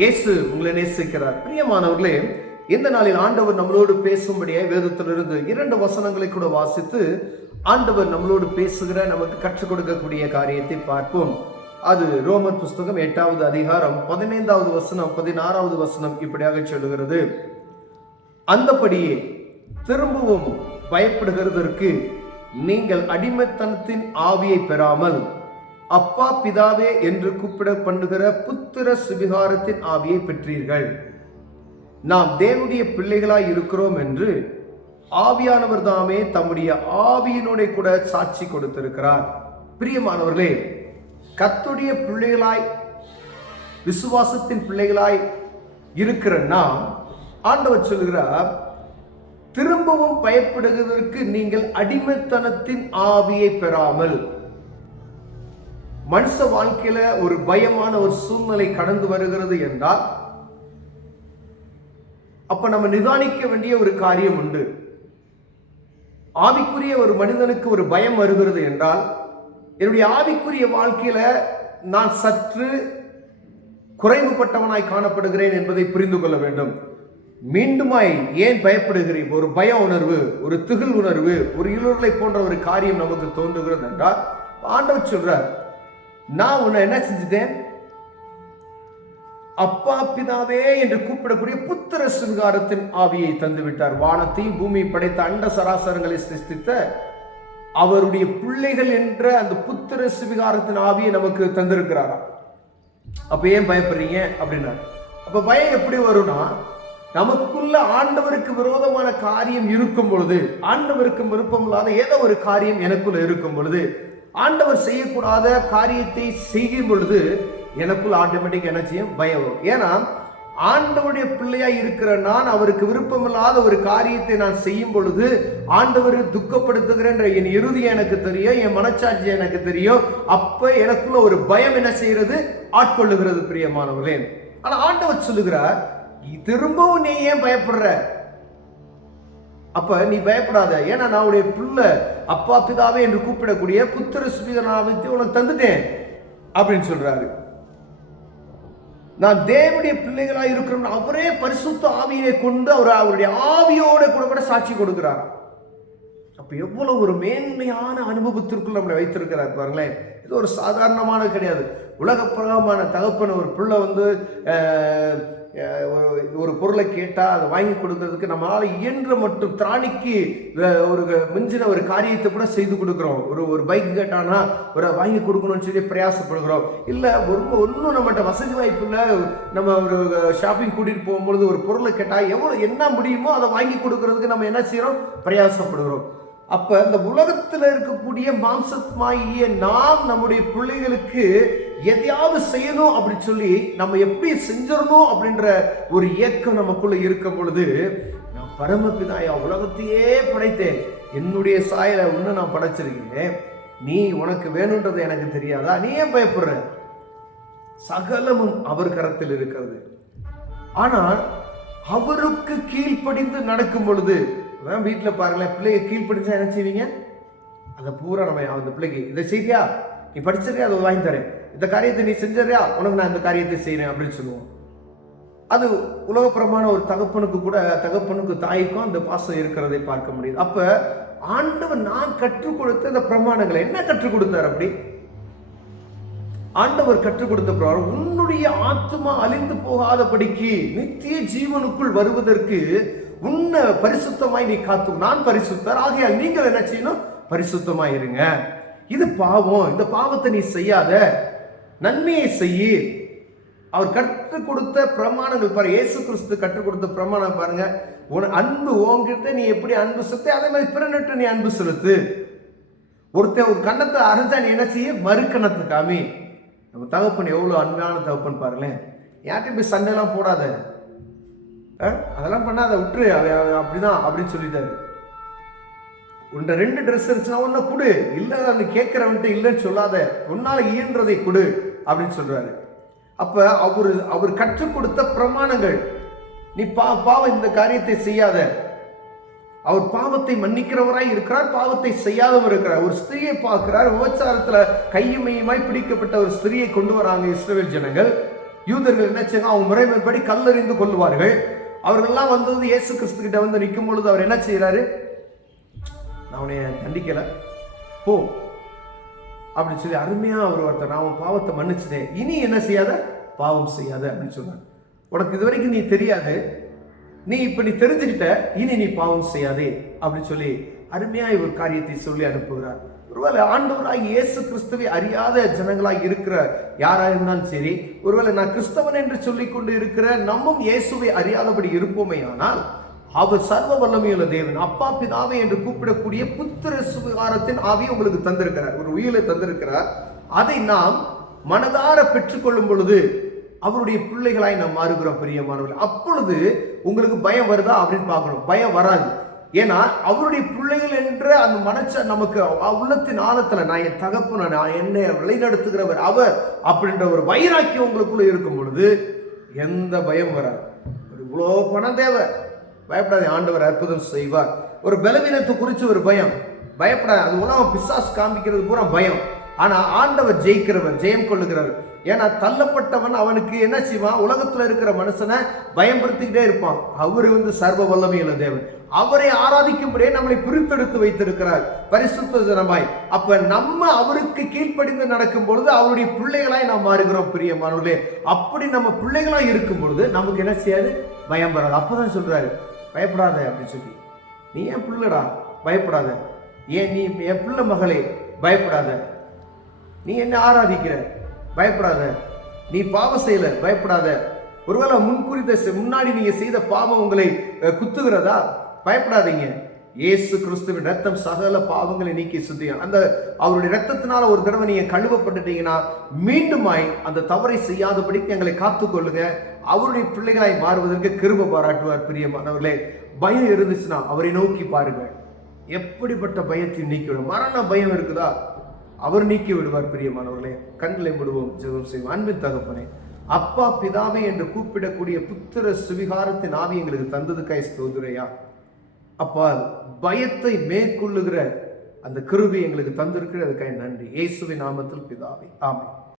இயேசு உங்களை நேசிக்கிறார். பிரியமானவர்களே, இந்த நாளில் ஆண்டவர் நம்மளோடு பேசும்படியாய் வேதத்திலிருந்து 2 வசனங்களை கூட வாசித்து ஆண்டவர் நம்மளோடு பேசுகிற, நமக்கு கற்றுக் கொடுக்கக்கூடிய காரியத்தை பார்ப்போம். அது ரோமர் புஸ்தகம் 8வது அதிகாரம் 15வது வசனம் 16வது வசனம் இப்படியாக சொல்லுகிறது. அந்தபடியே திரும்பவும் பயப்படுகிறதற்கு நீங்கள் அடிமைத்தனத்தின் ஆவியை பெறாமல் அப்பா பிதாவே என்று கூப்பிட பண்ணுகிற புத்திர சுவிகாரத்தின் ஆவியை பெற்றீர்கள். நாம் தேவனுடைய பிள்ளைகளாய் இருக்கிறோம் என்று ஆவியானவர் தாமே தம்முடைய ஆவியினோட கூட சாட்சி கொடுத்திருக்கிறார். பிரியமானவர்களே, கர்த்தருடைய பிள்ளைகளாய், விசுவாசத்தின் பிள்ளைகளாய் இருக்கிற நாம், ஆண்டவர் சொல்கிறார், திரும்பவும் பயப்படுவதற்கு நீங்கள் அடிமைத்தனத்தின் ஆவியை பெறாமல். மனுஷ வாழ்க்கையில ஒரு பயமான ஒரு சூழ்நிலை கடந்து வருகிறது என்றால் அப்ப நம்ம நிதானிக்க வேண்டிய ஒரு காரியம் உண்டு. ஆவிக்குரிய ஒரு மனிதனுக்கு ஒரு பயம் வருகிறது என்றால், என்னுடைய ஆவிக்குரிய வாழ்க்கையில நான் சற்று குறைவுபட்டவனாய் காணப்படுகிறேன் என்பதை புரிந்து கொள்ள வேண்டும். மீண்டுமாய் ஏன் பயப்படுகிறேன்? ஒரு பய உணர்வு, ஒரு திகில் உணர்வு, ஒரு இருளை போன்ற ஒரு காரியம் நமக்கு தோன்றுகிறது என்றால், ஆண்டவர் சொல்றார், நான் உன்னை என்ன செஞ்சுட்டேன்? அப்பா பிதாவே என்று கூப்பிடக்கூடிய புத்திர சுவிகாரத்தின் ஆவியை தந்து விட்டார். வானத்தையும் பூமியை படைத்த அண்ட சராசரங்களை சிருஷ்டித்த அவருடைய பிள்ளைகள் என்ற அந்த புத்திர சுவிகாரத்தின் ஆவியை நமக்கு தந்திருக்கிறாரா? அப்ப ஏன் பயப்படுறீங்க அப்படின்னா, அப்ப பயம் எப்படி வரும்னா, நமக்குள்ள ஆண்டவருக்கு விரோதமான காரியம் இருக்கும் பொழுது, ஆண்டவருக்கு விருப்பம் இல்லாத ஏதோ ஒரு காரியம் எனக்குள்ள இருக்கும் பொழுது, ஆண்டவர் செய்யக்கூடாத காரியத்தை செய்யும் பொழுது எனக்குள்ள ஆட்டோமேட்டிக் என்ன செய்யும்? பயம் வரும். ஏன்னா ஆண்டவருடைய பிள்ளையா இருக்கிற நான் அவருக்கு விருப்பமில்லாத ஒரு காரியத்தை நான் செய்யும் பொழுது ஆண்டவர் துக்கப்படுத்துகிறேன் என் இறுதி எனக்கு தெரியும், என் மனச்சாட்சி எனக்கு தெரியும். அப்ப எனக்குள்ள ஒரு பயம் என்ன செய்யறது? ஆட்கொள்ளுகிறது. பிரியமானவர்களே, ஆனா ஆண்டவர் சொல்லுகிறார், திரும்பவும் நீ ஏன் பயப்படுற? அப்ப நீ பயப்படாத, ஏன்னா நான் உடைய பிள்ளை, அப்பா பிதாவே என்று கூப்பிடக்கூடிய புத்திர சுவிகாரத்தை உனக்கு தந்துட்டேன் அப்படின்னு சொல்றாரு. நான் தேவனுடைய பிள்ளைகளாக இருக்கிறோம். அவரே பரிசுத்த ஆவியை கொண்டு அவருடைய ஆவியோட கூட சாட்சி கொடுக்கிறார். அப்ப எவ்வளவு ஒரு மேன்மையான அனுபவத்திற்குள் நம்மளை வைத்திருக்கிறார் பாருங்களேன். இது ஒரு சாதாரணமான கிடையாது. உலக பிரகமான தகப்பன் ஒரு பிள்ளை ஒரு பொருளை கேட்டால் அதை வாங்கி கொடுக்கறதுக்கு நம்மளால இயன்ற மட்டும் திராணிக்கு ஒரு மிஞ்சின ஒரு காரியத்தை கூட செய்து கொடுக்குறோம். ஒரு பைக் கேட்டானா ஒரு வாங்கி கொடுக்கணும்னு சொல்லி பிரயாசப்படுகிறோம். இல்லை ஒன்றும் நம்மகிட்ட வசதி வாய்ப்பு இல்லை, நம்ம ஒரு ஷாப்பிங் கூட்டிகிட்டு போகும்பொழுது ஒரு பொருளை கேட்டால் என்ன முடியுமோ அதை வாங்கி கொடுக்கறதுக்கு நம்ம என்ன செய்கிறோம்? பிரயாசப்படுகிறோம். அப்ப இந்த உலகத்தில் இருக்கக்கூடிய மாம்சமாகிய நாம் நம்முடைய பிள்ளைகளுக்கு எதையாவது செய்யணும் அப்படின்னு சொல்லி நம்ம எப்படி செஞ்சிடணும் அப்படின்ற ஒரு இயக்கம் நமக்குள்ள இருக்கும் பொழுது, நான் பரமபிதாயா உலகத்தையே படைத்தேன், என்னுடைய சாயலை இன்னும் நான் படைச்சிருக்கேன், நீ உனக்கு வேணும்ன்றது எனக்கு தெரியாதா? நீ ஏன் பயப்படுற? சகலமும் அவர் கரத்தில் இருக்கிறது. ஆனால் அவருக்கு கீழ்ப்படிந்து நடக்கும் பொழுது, வீட்டில் பாருங்களேன், பிள்ளையை கீழ்ப்படிச்சா என்ன செய்வீங்க? அதை பூரா நம்ம அந்த பிள்ளைக்கு, இதை செய்யா, நீ படிச்சிருக்கியா, அதை வாங்கி தரேன், இந்த காரியத்தை நீ செஞ்சியா, உனக்கு நான் இந்த காரியத்தை செய்யறேன் அப்படின்னு சொல்லுவோம். அது உலகப்புறமான ஒரு தகப்பனுக்கு தாய்க்கும் அந்த பாசம் இருக்கிறதை பார்க்க முடியுது. அப்ப ஆண்டவர் நான் கற்றுக் கொடுத்த இந்த பிரமாணங்களை என்ன கற்றுக் கொடுத்தார்? அப்படி ஆண்டவர் கற்றுக் கொடுத்த பிரமாணம், உன்னுடைய ஆத்மா அழிந்து போகாதபடிக்கு நித்திய ஜீவனுக்குள் வருவதற்கு உன்னை பரிசுத்தமாய் நீ காத்து, நான் பரிசுத்தர் ஆகையால் நீங்கள் என்ன செய்யணும்? பரிசுத்தமாய் இருங்க. இது பாவம், இந்த பாவத்தை நீ செய்யாத, நன்மையை செய்யி. அவர் கற்றுக் கொடுத்த பிரமாணங்கள் பாரு, இயேசு கிறிஸ்து கற்றுக் கொடுத்த பிரமாணம் பாருங்க. அன்பு உன்கிட்ட நீ எப்படி அன்பு செலுத்த, அதே மாதிரி பிறனிட்டு நீ அன்பு செலுத்து. ஒருத்தன் ஒரு கண்ணத்தை அரைஞ்சா நீ என்ன செய்ய? மறுக்கணத்தை காமி. நம்ம தகப்பன் எவ்வளவு அன்பான தகப்பன் பாருங்களேன். யார்ட்டையும் போய் சண்டைலாம் போடாத, அதெல்லாம் பண்ணாத, விட்டுரு, அப்படிதான் அப்படின்னு சொல்லிட்டாரு. உன்ட 2 ட்ரெஸ் இருந்துச்சுன்னா ஒன்ன கொடு, இல்லை கேட்கிறவன்ட்டு இல்லைன்னு சொல்லாத, உன்னால இயன்றதை கொடு அப்படின்னு சொல்றாரு. அப்ப அவர் கற்றுக் கொடுத்த பிரமாணங்கள், நீ பாவம் இந்த காரியத்தை செய்யாத. அவர் பாவத்தை மன்னிக்கிறவராய் இருக்கிறார், பாவத்தை செய்யாதவர் இருக்கிறார். ஒரு ஸ்திரியை பார்க்கிறார், விபச்சாரத்துல கையுமையுமாய் பிடிக்கப்பட்ட ஒரு ஸ்திரியை கொண்டு வராங்க இஸ்ரவேல் ஜனங்கள். யூதர்கள் என்ன செய்வாங்க, அவங்க முறைமைப்படி கல்லறிந்து கொள்வார்கள். அவர்கள்லாம் வந்தது இயேசு கிறிஸ்து கிட்ட வந்து நிற்கும் பொழுது அவர் என்ன செய்யறாரு, நான் உன்னை தண்டிக்கல போ அப்படின்னு சொல்லி அருமையா அவர் ஒருத்தர், நான் உன் பாவத்தை மன்னிச்சிட்டேன், இனி என்ன செய்யாத, பாவம் செய்யாத அப்படின்னு சொன்னார். உனக்கு இதுவரைக்கும் நீ தெரியாது, நீ இப்ப நீ தெரிஞ்சுக்கிட்ட, இனி நீ பாவம் செய்யாதே அப்படின்னு சொல்லி அருமையா இவர் காரியத்தை சொல்லி அனுப்புகிறார். ஒருவேளை ஆண்டவராய் இயேசு கிறிஸ்துவை அறியாத ஜனங்களாய் இருக்கிற யாரா இருந்தாலும் சரி, ஒருவேளை நான் கிறிஸ்தவன் என்று சொல்லிக் கொண்டு இருக்கிற நம்மும் இயேசுவை அறியாதபடி இருப்போமே, ஆனால் அவர் சர்வ வல்லமையுள்ள தேவன், அப்பா பிதாவை என்று கூப்பிடக்கூடிய புத்திர சுவிகாரத்தின் ஆவியை உங்களுக்கு தந்திருக்கிறார், ஒரு உயிரை தந்திருக்கிறார். அதை நாம் மனதார பெற்றுக்கொள்ளும் பொழுது அவருடைய பிள்ளைகளாய் நாம் மாறுகிறோம் பிரியமானவர்கள். அப்பொழுது உங்களுக்கு பயம் வருதா அப்படின்னு பார்க்கணும். பயம் வராது. ஏன்னா அவருடைய பிள்ளைகள் என்ற அந்த மனச்ச நமக்கு உள்ளத்தின் ஆழத்துல, நான் என் தகப்பன, நான் என்னை வழிநடத்துகிறவர் அவர் அப்படின்ற ஒரு வைராக்கியம் உங்களுக்குள்ள இருக்கும் பொழுது எந்த பயம் வராது. ஒரு இவ்வளோ பணம் தேவை, பயப்படாத, ஆண்டவர் அற்புதம் செய்வார். ஒரு பலவீனத்தை குறித்து ஒரு பயம், பயப்படாது. அது உலகம் பிசாசு காமிக்கிறது பூரா பயம். ஆனா ஆண்டவர் ஜெயிக்கிறவர், ஜெயம் கொள்ளுகிறவர். ஏன்னா தள்ளப்பட்டவன் அவனுக்கு என்ன செய்வான், உலகத்துல இருக்கிற மனுஷனை பயன்படுத்திக்கிட்டே இருப்பான். அவரு சர்வ வல்லமையுள்ள தேவன், அவரை ஆராதிக்கும்படியே நம்மளை பிரித்தெடுத்து வைத்திருக்கிறார் பரிசுத்த ஜனமாய். அப்ப நம்ம அவருக்கு கீழ்ப்படிந்து நடக்கும் பொழுது அவருடைய பிள்ளைகளாய் நாம் மாறுகிறோம் பிரியமானவர்களே. அப்படி நம்ம பிள்ளைகளாய் இருக்கும் பொழுது நமக்கு என்ன செய்யாது, பயம் வராது. அப்பதான் சொல்றாரு, பயப்படாத அப்படின்னு சொல்லி. நீ என் பிள்ளைடா, பயப்படாத. ஏன் நீ என் பிள்ளை மகளே, பயப்படாத. நீ என்ன ஆராதிக்கிற, பயப்படாத. நீ பாவம் செய்யல, பயப்படாத. ஒருவேளை முன்னாடி நீங்க செய்த பாவம் உங்களை குத்துகிறதா, பயப்படாதீங்க. இயேசு கிறிஸ்துவின் ரத்தம் சகல பாவங்களை நீக்கி சுத்தியும். அந்த அவருடைய ரத்தத்தினால ஒரு தடவை நீங்க கழுவப்பட்டுட்டீங்கன்னா மீண்டுமாய் அந்த தவறை செய்யாதபடிக்கு எங்களை காத்துக்கொள்ளுங்க. அவருடைய பிள்ளைகளாய் மாறுவதற்கு கிருபை பாராட்டுவார் பிரியமானவர்களே. பயம் இருந்துச்சுன்னா அவரை நோக்கி பாருங்க, எப்படிப்பட்ட பயத்தையும் நீக்கிவிடும். மரண பயம் இருக்குதா, அவர் நீக்கி விடுவார் பிரியமானவர்களே. கண்களை மூடுவோம், ஜெபம் செய்வோம். அன்பின் தகப்பனே, அப்பா பிதாவே என்று கூப்பிடக்கூடிய புத்திர சுவிகாரத்தின் ஆவி எங்களுக்கு தந்ததுக்காய் ஸ்தோத்திரையா. அப்பா, பயத்தை மேற்கொள்ளுகிற அந்த கிருபை எங்களுக்கு தந்திருக்கிறதுக்காய் நன்றி. இயேசுவின் நாமத்தில் பிதாவே, ஆமென்.